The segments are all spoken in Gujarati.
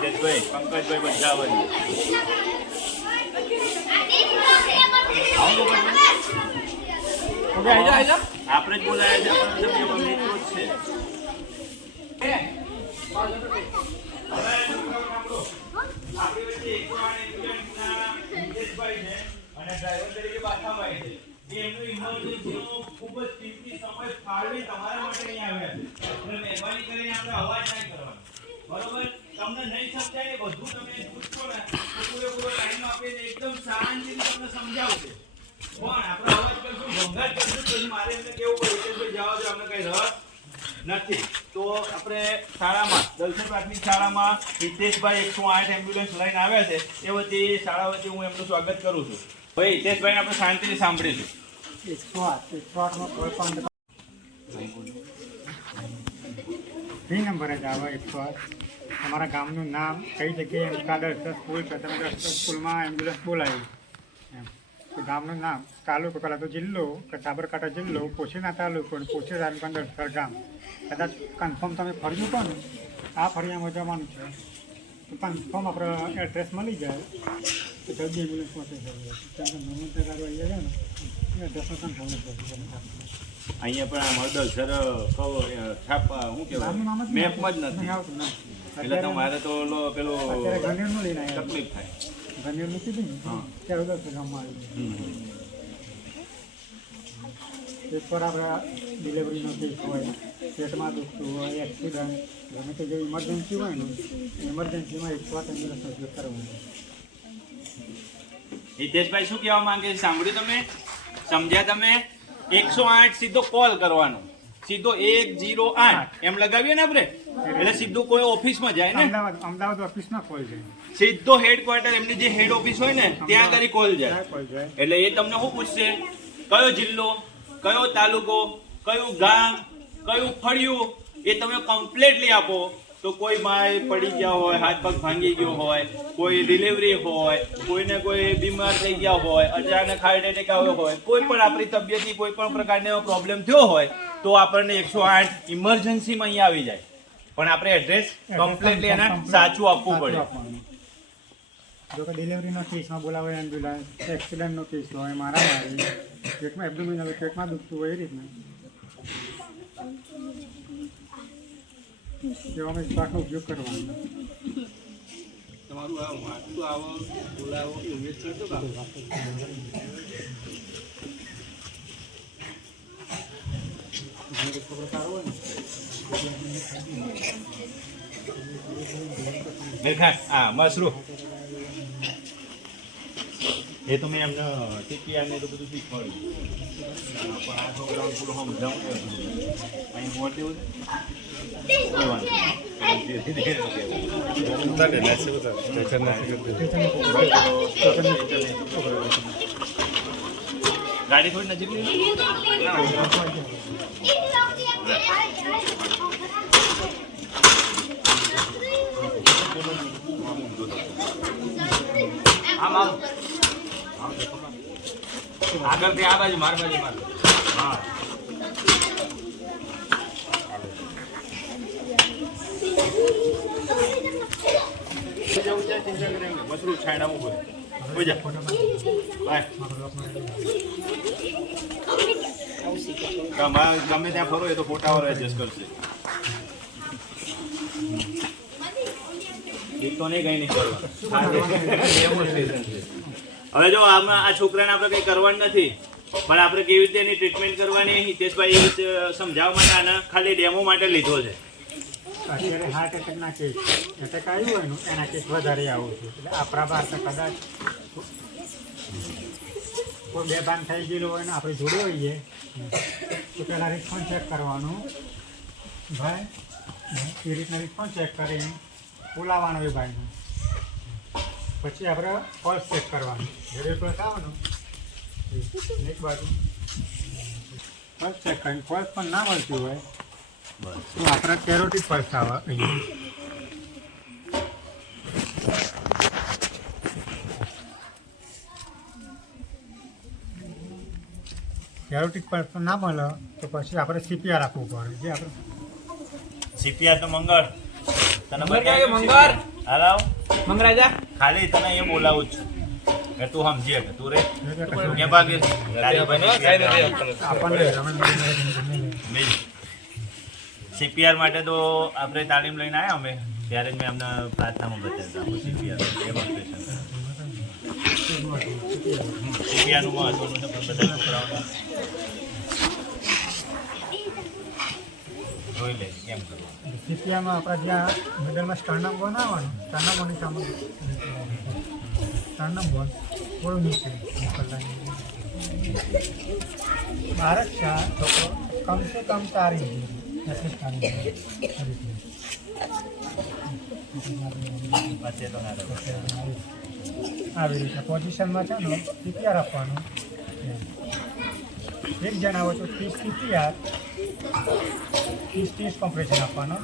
પંકજભાઈ બંધાવવાની ઓકે, આઈ જા, આઈ જા. આપણે જ બોલાયા છે પણ તમે મિત્રો જ છે અને ડ્રાઈવર તરીકે પાછામાં છે એ એમનું ઇમરજન્સીનો ખૂબ જ કિંમતી સમય ફાળવી તમારા માટે અહીં આવ્યા છે એટલે મહેરબાની કરીને આપણે અવાજ ના કરવાનો બરોબર તમને નહીં સમજાય એ બધું તમે પૂછશો ને તો પૂરેપૂરો ટાઈમ આપીને એકદમ શાંતિથી તમને સમજાવશે. પણ આપણે અવાજ કરશું ભંગાટ કરશું તો પછી મારે એમને કેવું પડે કે ભાઈ જવા દો અમને કઈ રસ નથી. તો આપણે શાળામાં દલસર પ્રાથમિક શાળામાં હિતેશભાઈ એકસો આઠ એમ્બ્યુલન્સ લઈને આવ્યા છે. એ વચ્ચે શાળા વચ્ચે હું એમનું સ્વાગત કરું છું. ભાઈ હિતેશભાઈને આપણે શાંતિથી સાંભળીશું. એકસો આઠ એકસો આઠમાં કોઈ પણ નંબર જ આવે એકસો આઠ. તમારા ગામનું નામ કઈ જગ્યાએ એમ છે સ્કૂલ દસ સ્કૂલમાં એમ્બ્યુલન્સ બોલાવી. એમ. ગામનું નામ તાલુકો પહેલાં તો જિલ્લો કે સાબરકાંઠા જિલ્લો પોશીના તાલુકો અને પોશી તાલુકા અંદર ગામ. કદાચ કન્ફર્મ તમે ફર્યું પણ આ ફરિયામાં જવાનું છે. તો કન્ફર્મ આપણે એડ્રેસ મળી જાય. તો જલ્દી એમ્બ્યુલન્સ પહોંચી નોંધ છે ને. એડ્રેસનો કન્ફર્મ નથી અહીંયા પણ અમારું સર કહો છાપ શું કહેવાય? મેપમાં જ નથી. આવતું ના. એટલે તમારે તો પેલો ગણેરનું લઈને આવ્યા તકલીફ થાય. ઘનિયર મૂકી દઈ હા. ત્યારે દસ ગામમાં આવ્યું એક પર આપણે ડિલિવરીનો કેસ હોય પેટમાં દુખતું હોય એક્સિડન્ટ ગમે તે જે ઇમરજન્સી હોય ને ઇમરજન્સીમાં એક વાર એમ્બ્યુલન્સનો ઉપયોગ કરવો હિતેશભાઈ શું કહેવા માંગે? છે સાંભળ્યું તમે? સમજ્યા તમે? એકસો આઠ સીધો કોલ કરવાનો. સીધો એક જીરો આઠ. એમ લગાવીએ ને આપણે? એટલે સીધું કોઈ ઓફિસમાં જાય ને? અમદાવાદ અમદાવાદ ઓફિસમાં કોલ જાય સીધો હેડક્વાર્ટર એમની જે હેડ ઓફિસ હોય ને ત્યાં આગળ કોલ જાય. એટલે એ તમને શું પૂછશે? કયો જિલ્લો કયો તાલુકો કયું ગામ કયું ફળિયું એ તમે કમ્પ્લેટલી આપો. તો કોઈ માય પડી ગયા હોય હાથ પગ ભાંગી ગયો હોય કોઈ ડિલિવરી હોય કોઈને કોઈ બીમાર થઈ ગયા હોય અચાનક હાર્ટ એટેક આવ્યો હોય કોઈ પણ આપણી તબિયતની કોઈ પણ પ્રકારનો પ્રોબ્લેમ થયો હોય તો આપણને એકસો આઠ ઇમરજન્સીમાં અહીંયા આવી જાય. પણ આપણે એડ્રેસ કમ્પ્લીટલી એને સાચું આપવું પડે. જો કે ડિલિવરીનો કેસમાં બોલાવે એમ્બ્યુલન્સ એક્સિડન્ટનો કેસ હોય મારા મારામારી પેટમાં હવે પેટમાં દુખતું હોય એ રીતના. એવામાં શ્વાસનો ઉપયોગ કરવાનો. તમારું આ વાંચતું આવો બોલાવો એ ઉમેદ કરજો કામ દેખાય હા મશરૂમ એ તો મેં એમને ટીકીયા ને તો બધું શીખવાડ્યું પણ આ છોકરાઓને થોડું સમજાવું કે અહીં મોટ દેવું છે કોઈ વાંધો નહીં. ધીરે ધીરે કહેવું. ગાડી થોડી નજીક લઈ લો. આમ આમ. આગળથી આ બાજુ માર બાજુ માર. હા. મસરૂ છાંયડા મૂકો કોઈ બાય ગમે ત્યાં ફરો એ તો ફોટા વાળો એડજસ્ટ કરશે. તો નહીં કઈ નહીં કરવા હવે જો, આમાં આ છોકરાને આપણે કઈ કરવાનું નથી, પણ આપણે કેવી રીતે એની ટ્રીટમેન્ટ કરવાની, હિતેશભાઈ સમજાવવા માટે આને ખાલી ડેમો માટે લીધો છે. અત્યારે હાર્ટ એટેકના કેસ એટેક આવ્યું હોય એના કેસ વધારે આવું છે. એટલે આપણા પાસે કદાચ કોઈ બે ભાન થઈ ગયેલું હોય ને આપણે જોડે હોઈએ. તો પહેલાં રિસ્પોન્સ ચેક કરવાનું. ભાઈ એ રીતના રિસ્પોન્સ ચેક કરીને બોલાવવાનો એ ભાઈનો. પછી આપણે પલ્સ ચેક કરવાનું. ઘરે પલ્સ આવવાનું? એક બાજુ. પલ્સ ચેક કરીને પલ્સ પણ ના મળતું હોય. તો આપણે કેરોટી પલ્સ આવે અહીંયા કેરોટિક ના મળે તો પછી આપણે સીપીઆર આપવું પડે. જે આપણે સીપીઆર તો મંગળ. તને મંગળ? હાલાવ મંગરાજા ખાલી તને એ બોલાવું જ છું. કે તું સમજીએ કે તું રે. કે સીપીઆર માટે તો આપણે તાલીમ લઈને આવ્યા અમે. ત્યારે જ મેં અમને પ્રાર્થનામાં બતાવ્યું. સીપીઆર સીપીઆરનું મહત્વનું પણ બધા આપણે જ્યાં મિડલમાં સ્ટર્નમ બનાવવાનું સ્ટર્નમોની સામે સ્ટર્નમ બોન થોડું નીચે મોકલવાનું બાર છોકરો કમ તારી નથી તો રહે. આવી રીતે પોઝિશનમાં છે ને સીપીઆર આપવાનું. એક જણાવો છો તો ત્રીસ સીપીઆર ત્રીસ ત્રીસ કોમ્પ્રેશન આપવાનું.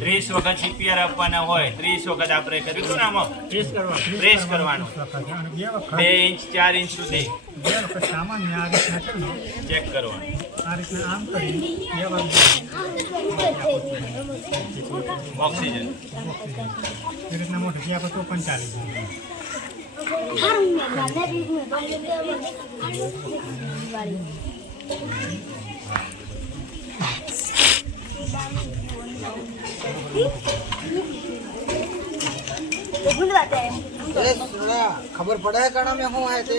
ત્રીસ વખત સીપીઆર આપવાના હોય ત્રીસ વખત આપણે કર્યું ને આમાં? પ્રેસ કરવાનું. પ્રેસ કરવાનું. બે ઇંચ ચાર ઇંચ સુધી. ને. ચેક કરવાનું. આ રીતના આમ કરી બે વાર ઓક્સિજન. ખબર પડે કણા મેં હે તે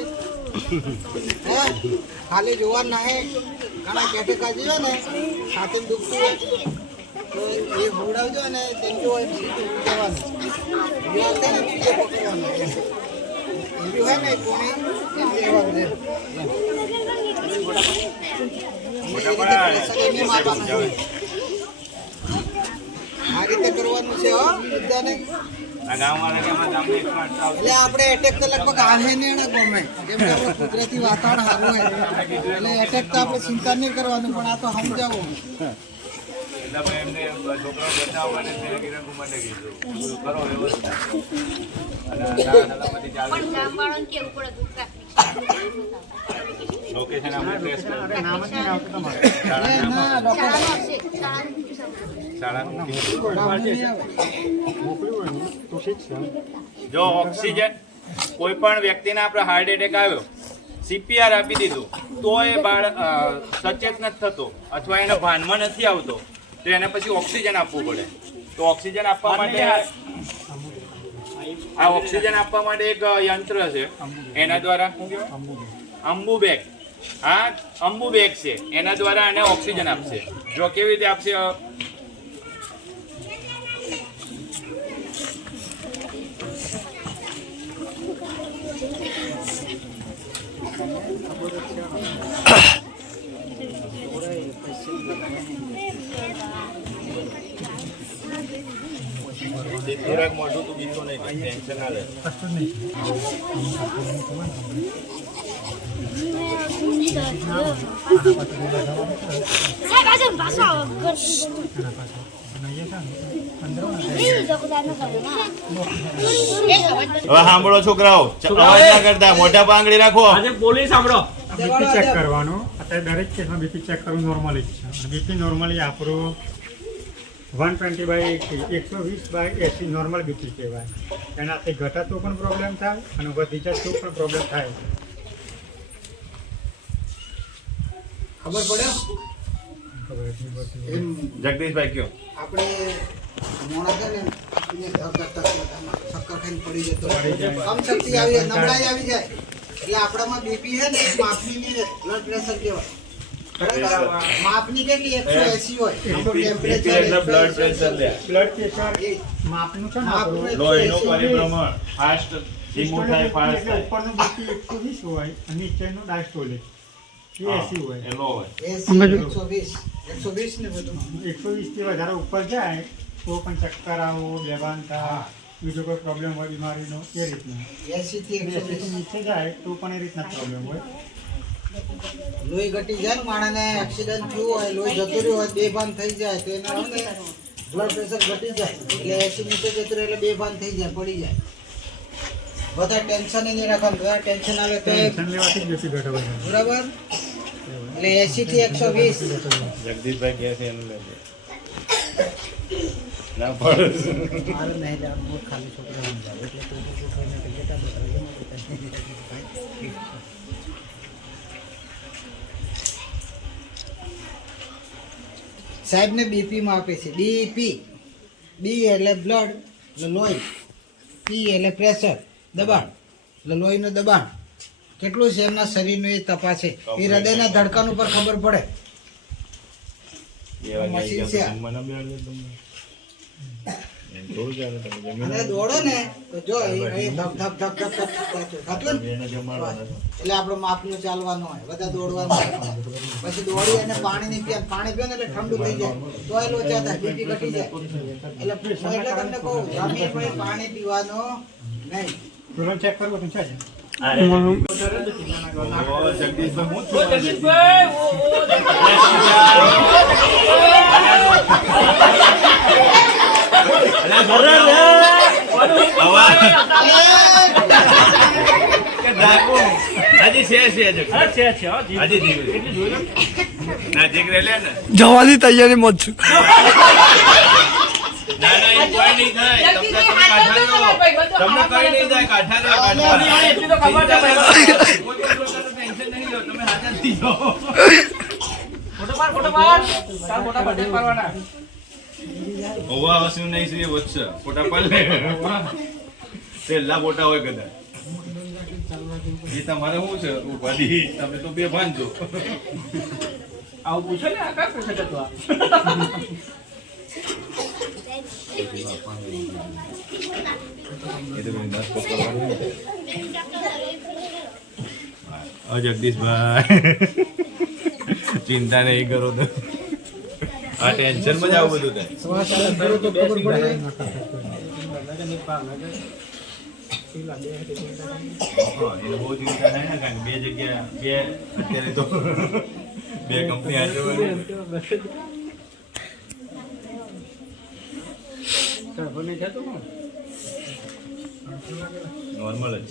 હે? ખાલી જોવા ના હે કણા કેફે કાજી હોય ને, સાથે દુખતું હોય. તો એ હુવડાવજો ને, તેમ સીધું જવાનું. જો હશે ને, બીજો પકડવાનું એ હોય ને, કોને? લેવાનું એ રીતે pressure એને મારવાનું આ રીતે કરવાનું છે હો બધાને. એટલે આપણે એટેક તો લગભગ આવે નહીં ને ગમે. કેમ કે આપણે કુદરતી વાતાવરણ સારું હોય. એટલે એટેક તો આપણે ચિંતા નહીં કરવાનું પણ આ તો સમજાવવું એટલે મેં એમને છોકરાઓ બચાવવા લોકેશન આપણે પ્રેસ કરો અરે નામ જ ઓક્સિજન કોઈ પણ વ્યક્તિને આપણે હાર્ટ એટેક આવ્યો સીપીઆર આપી દીધું તો એ બાળ સચેત નથી થતો અથવા એને ભાનમાં નથી આવતો તો એને પછી ઓક્સિજન આપવું પડે. તો ઓક્સિજન આપવા માટે આ ઓક્સિજન આપવા માટે એક યંત્ર છે. એના દ્વારા અંબુ બેગ આ અંબુ બેગ છે. એના દ્વારા એને ઓક્સિજન આપશે. જો કેવી રીતે આપશે? મોઢું તું બીજું નહીં ટેન્શન ના લે. છે હવે સાંભળો છોકરાઓ અવાજ ના કરતા મોઢા પાંગડી રાખો. આજે પોલીસ સાંભળો. બીપી ચેક કરવાનું. અત્યારે દરેક કેસમાં બીપી ચેક કરવું નોર્મલી જ છે. અને બીપી નોર્મલી આપણું વન ટ્વેન્ટી બાય એકસો વીસ બાય એસી નોર્મલ બીપી કહેવાય. એનાથી ઘટા તો પણ પ્રોબ્લેમ થાય અને વધી જતું પણ પ્રોબ્લેમ થાય. ખબર. એમ જગદીશભાઈ કયો? આપણે મોણા છે ને એને ધર કરતા કરતા ચક્કર ખાઈને પડી જતો કમ શક્તિ આવી જાય નબળાઈ આવી જાય. એટલે આપણામાં બીપી છે ને એ માપની નહીં રહે બ્લડ પ્રેશર કહેવાય. માપની કેટલી? એકસો એસી હોય. Temperature blood pressure blood pressure એ માપનું છે ને લોહીનું પરિભ્રમણ. ફાસ્ટ ધીમું થાય ફાસ્ટ ઉપરનું બીપી એકસો વીસ હોય અને નીચેનું ડાયસ્ટોલિક વધારે ઉપર જાય તો પણ ચક્કર આવો બેભાન થાય બીજો કોઈ પ્રોબ્લેમ હોય બીમારીનો એ રીતનું. એસી થી એકસો એસીથી નીચે જાય તો પણ એ રીતના પ્રોબ્લેમ હોય. લોહી ઘટી જાય ને માણસને એક્સિડન્ટ થયું હોય લોહી જતું રહ્યું હોય બેભાન થઈ જાય તો એના બ્લડ પ્રેશર ઘટી જાય. એટલે એસી નીચે જતું રહે એટલે બેભાન થઈ જાય પડી જાય. બધા ટેન્શન નહીં રાખવાનું. બધા ટેન્શન આવે તો બરાબર? એટલે એસી થી એકસો વીસ. જગદીશભાઈ ગયા છે એનું લેજે. ના પડે. મારે નહીં ખાલી છોકરા એટલે તો તો સાહેબને બીપીમાં આપે છે. બીપી બી એટલે બ્લડ લોહી. પી એટલે પ્રેશર દબાણ. એટલે લોહીનું દબાણ. કેટલું છે એમના શરીરનું એ તપાસે. એ હૃદયના ધડકન ઉપર ખબર પડે. મશીન છે. અને દોડો ને. તો જો એ એ ધક ધક ધક ધક ધક ધક થતું ને? એટલે આપણે માપનું ચાલવાનું હોય. બધા દોડવાનું પછી દોડી અને પાણી ની પીએ પાણી પીએ ને એટલે ઠંડુ થઈ જાય. તો એ લોચા થાય. બીપી ઘટી જાય. એટલે એટલે તમને કહું તમે પાણી પીવાનું નહીં. ચેક કરવું છે હજી છે છે હજી. હજી જીવ છે. ના જીગરે લે ને જવાની તૈયારી મત છું ના ના એ કોઈ નહીં થાય તમને કઈ નહીં થાય કાઢા લો કાઢા કોઈ પ્રકારનું ટેન્શન નહીં લો તમે હાજર થઈ જાઓ. ઓવા વસ્તુ નહીં છે એ વધશે ફોટા પાડ લે. છેલ્લા ફોટા હોય કદાચ. એ તમારે શું છે ઉપાધિ? તમે તો બે ભાંજો આવું પૂછો ને આ કશે પૂછે તો આ? જગદીશભાઈ. ચિંતા નહીં કરો તો. આ ટેન્શનમાં જ આવું બધું થાય બે જગ્યા, બે, અત્યારે તો બે કંપની આજુ નોર્મલ જ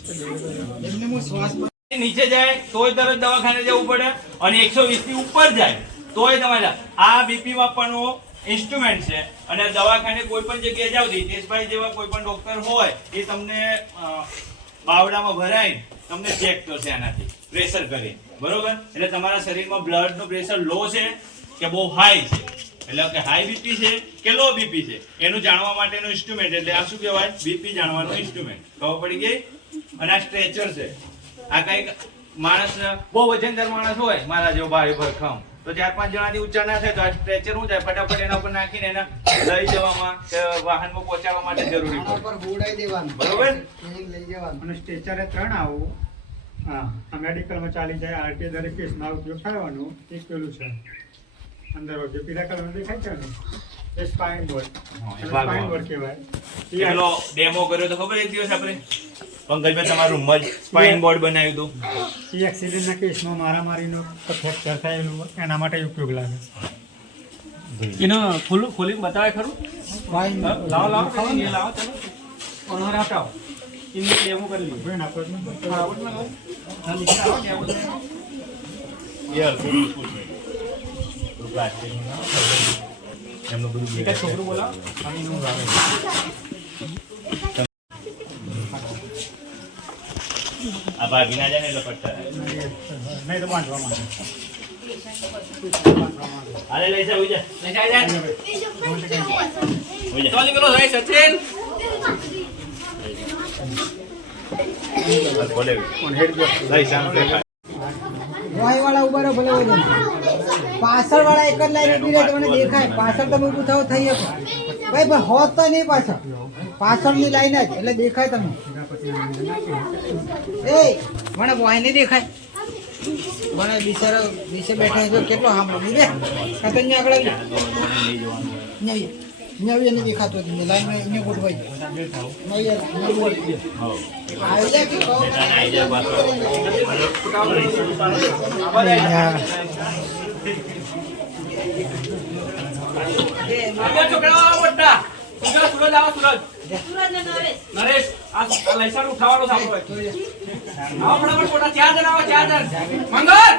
નીચે જાય, તોય તરત દવાખાને જવું પડે અને એકસો વીસથી ઉપર જાય, તોય તમારે આ બીપી માપવાનો ઇન્સ્ટ્રુમેન્ટ છે. અને દવાખાને કોઈ પણ જગ્યાએ જાવ દિતેશભાઈ જેવા કોઈ પણ ડોક્ટર હોય, એ તમને બાવડામાં ભરાય, તમને ચેક કરશે આનાથી પ્રેશર કરી બરોબર? એટલે તમારા શરીરમાં બ્લડનું પ્રેશર લો છે કે બહુ હાઈ છે? એટલે કે હાઈ બીપી છે કે લો બીપી છે? એનું જાણવા માટેનું ઇન્સ્ટ્રુમેન્ટ એટલે આ શું કહેવાય? બીપી જાણવાનું ઇન્સ્ટ્રુમેન્ટ ખબર પડી ગઈ? અને આ સ્ટ્રેચર છે. આ કંઈક માણસ બહુ વજનદાર માણસ હોય મારા જેવો ભારે ભરખમ. તો ચાર પાંચ જણાથી ઊંચા ના થાય તો આ સ્ટ્રેચર શું થાય? ફટાફટ એના ઉપર નાખીને એને લઈ જવામાં વાહન વાહનમાં પહોંચાડવા માટે જરૂરી પડે પર દેવાનું. બરોબર? લઈ જવાનું. અને સ્ટેચરે ત્રણ આવું. હા. મેડિકલમાં ચાલી જાય આરટી દરેક કેસમાં ઉપયોગ કરવાનો એક પેલું છે. અંદર હોય જે પીલા કલરનું દેખાય છે ને એ સ્પાઇન બોર્ડ હા, સ્પાઇન બોર્ડ કહેવાય. પેલો ડેમો કર્યો તો ખબર એક દિવસ આપણે? પંકજભાઈ તમારું મજ જ સ્પાઇન બોર્ડ બનાવ્યું હતું. એ એક્સિડન્ટના કેસમાં મારામારીનો ફ્રેક્ચર થયેલું એના માટે ઉપયોગ લાગે એનો ખુલ્લું ખોલીને બતાવે ખરું? હા, લાવો લાવો. એ લાવો ચાલો. ઓનર આવો એની ડેમો કરી લીધું જોઈને આપણે બરાબર ને. આવો, ડેમો નહીં. થોડું પ્લાસ્ટિકનું એમનું બધું આ ભાગી ના જાય ને એટલે પટ્ટા નહીં તો બાંધવા માટે હાલે લઈ જા ઉઈ લઈ જાય, જાય. ઉઈ પેલો જાય, સચિન હાલ ખોલે લઈ શાંત વાય વાળા ઊભા રહો ભલે પાછળ વાળા એક જ લાઈન ઊભી રહે તમને દેખાય. પાછળ તમે ઊભું થાવ થઈ શકો ભાઈ ભાઈ હોત તો નહીં પાછળ. પાછળની લાઈન જ એટલે દેખાય તમે એ મને વાય નહીં દેખાય. મને બિચારો નીચે બેઠા છે જો કેટલો સાંભળો. નહીં બે કાં તો અહીંયા આગળ નહીં એને દેખાતો હતી લાઈનમાં અહીંયા ગોઠવાઈ જાય નહીં યાર, અહીંયા ગોઠવાઈ જાય. આવી જાય કે કહો? આઈ જા પાછો આગળ છોકરાઓ આવો મોટા. સુરજ, સુરજ આવો, સુરજ. નરેશ, આ આ લઈસાણ ઉઠાવવાનો છે આપણો એક. આવો ફટાફટ મોટા, ચાર ચાર જણ. મંગળ!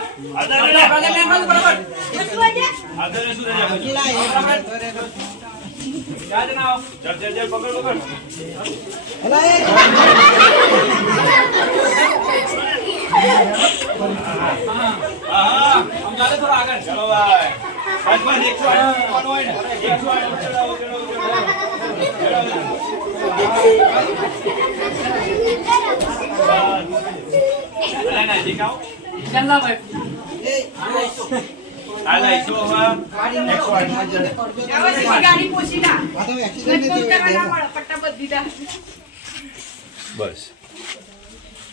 બસ.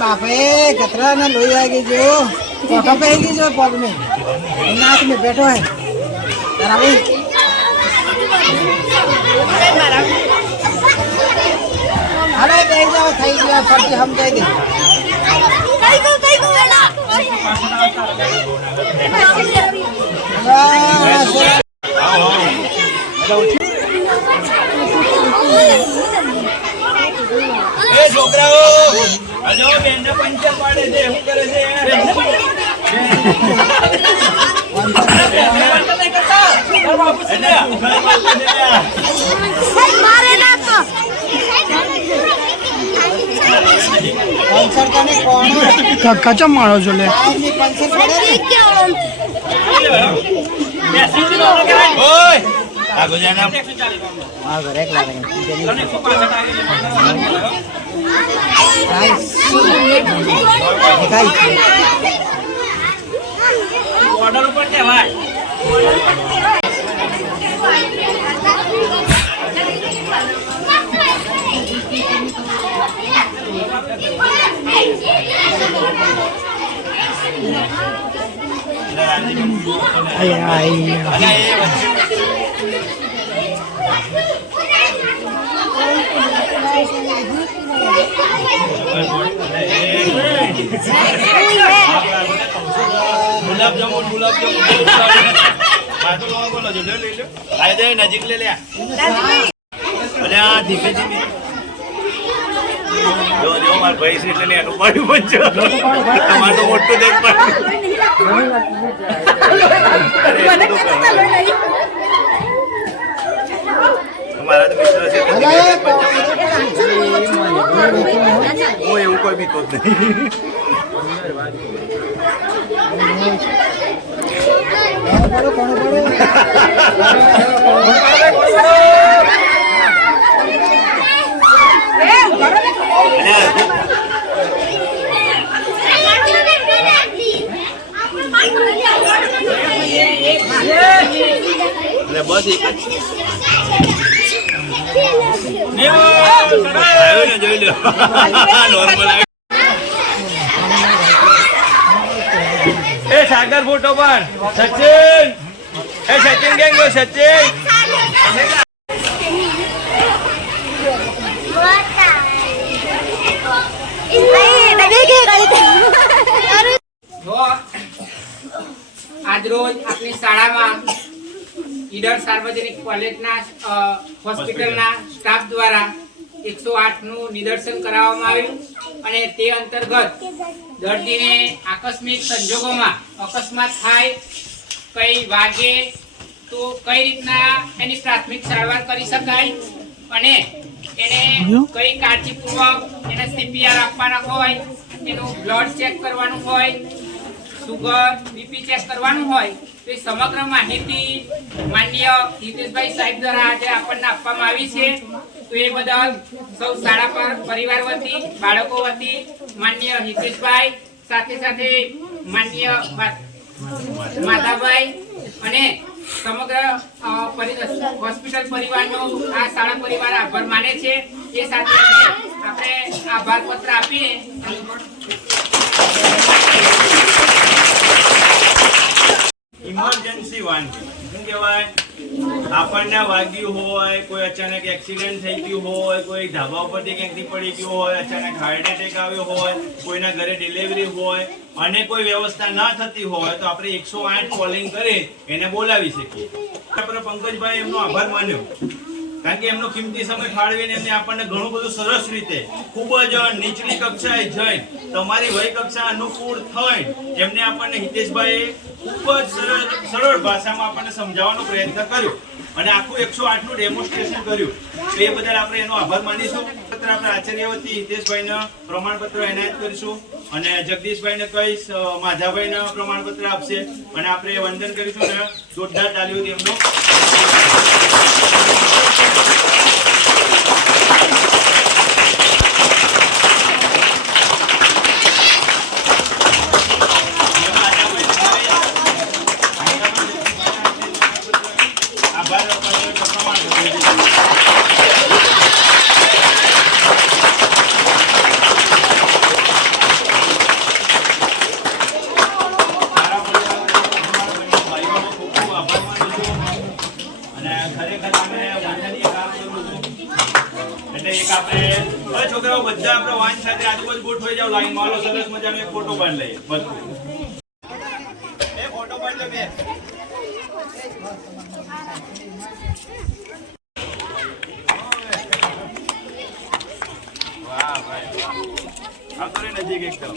બાપે કતરા ને લોહી આવી ગયો પોટા પહેરી ગઈ જો પગ ને નાક ને બેઠો હે બરાબર હવે બેસી જાવ થઈ ગયા ફરતી સમજાઈ દે છોકરાઓ! આ જો બેનને પંચર પાડે છે શું કરે છે? પંચર કોણ? કચો મારો છો લે? ટાયરની પંચર પડે અલા ay, વચ્ચે ગુલાબ જામુન ગુલાબ જામુન બાજુ લો લે નજીક લે લે અને આ ધીમે ધીમે. જો જો માર ભાઈ છે એટલે એનું પાડ્યું પણ છે તમારે તો મોટું દેખ તો મિત્ર છે હું એવું કોઈ બીતો જ નહીં. એ સાગર ફોટો પણ સચિન! એ સચિન કેમ ગયો સચિન જો આજરોજ આપણી શાળામાં ઈડર સાર્વજનિક કોલેજના હોસ્પિટલના સ્ટાફ દ્વારા એકસો આઠનું નિદર્શન કરાવવામાં આવ્યું અને તે અંતર્ગત દર્દીને આકસ્મિક સંજોગોમાં અકસ્માત થાય, કઈ વાગે તો કઈ રીતના એની પ્રાથમિક સારવાર કરી શકાય અને એને કઈ કાળજીપૂર્વક એને સીપીઆર આપવાના હોય એનું બ્લડ ચેક કરવાનું હોય સુગર બીપી ચેક કરવાનું હોય તો એ સમગ્ર માહિતી માન્ય હિતેશભાઈ સાહેબ દ્વારા આજે આપણને આપવામાં આવી છે. તો એ બદલ સૌ શાળા પર પરિવાર વતી બાળકો વતી માન્ય હિતેશભાઈ સાથે સાથે માન્ય માતાભાઈ અને સમગ્ર હોસ્પિટલ પરિવારનો આ શાળા પરિવાર આભાર માને છે. એ સાથે આપણે આભાર પત્ર આપીએ. ઇમરજન્સી વાન શું કહેવાય? આપણને વાગ્યું હોય, કોઈ અચાનક એક્સિડન્ટ થઈ ગયું હોય, કોઈ ધાબા ઉપરથી ક્યાંકથી પડી ગયું હોય, અચાનક હાર્ટ એટેક આવ્યો હોય, કોઈના ઘરે ડિલિવરી હોય અને કોઈ વ્યવસ્થા ના થતી હોય તો આપણે એકસો આઠ કોલિંગ કરી એને બોલાવી શકીએ. આપણે પંકજભાઈ એમનો આભાર માન્યો. કારણ કે એમનો કિંમતી સમય ફાળવીને એમને આપણને ઘણું બધું સરસ રીતે, ખૂબ જ નીચલી કક્ષાએ જઈ, તમારી વય કક્ષા અનુકૂળ થઈ, એમને આપણને હિતેશભાઈએ ખૂબ જ સરળ સરળ ભાષામાં આપણને સમજાવવાનો પ્રયત્ન કર્યો. અને આખું એકસો આઠનું ડેમોન્સ્ટ્રેશન કર્યું. તો એ બદલ આપણે એનો આભાર માનીશું. પત્ર આપણે આચાર્ય વતી હિતેશભાઈને પ્રમાણપત્ર એનાયત કરીશું અને જગદીશભાઈને કહીશ માધાભાઈને પ્રમાણપત્ર આપશે. અને આપણે વંદન કરીશું અને જોરદાર તાલીઓથી એમનો નજીક એકદમ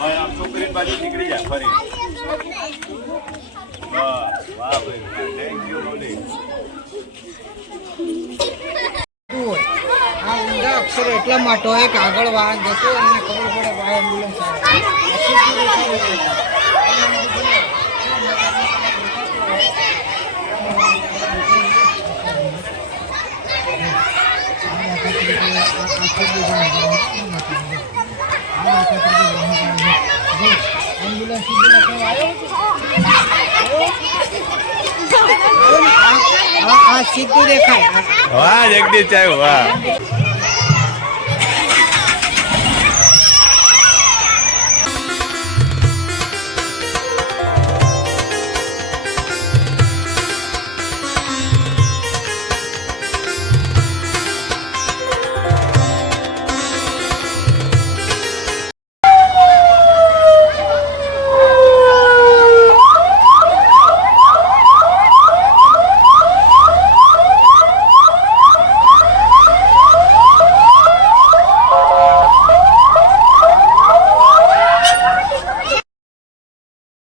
આમ છોકરી બાજુ નીકળી જાય ફરી વાહ વાહ ભાઈ. થેન્ક યુ હોય આ અક્ષરો એટલા માટે હોય કે આગળ વાહન જતું અને ખબર પડે કે એમ્બ્યુલન્સ આવે. આ સીધું દેખાય. વાહ જગદીશ સાહેબ વાહ.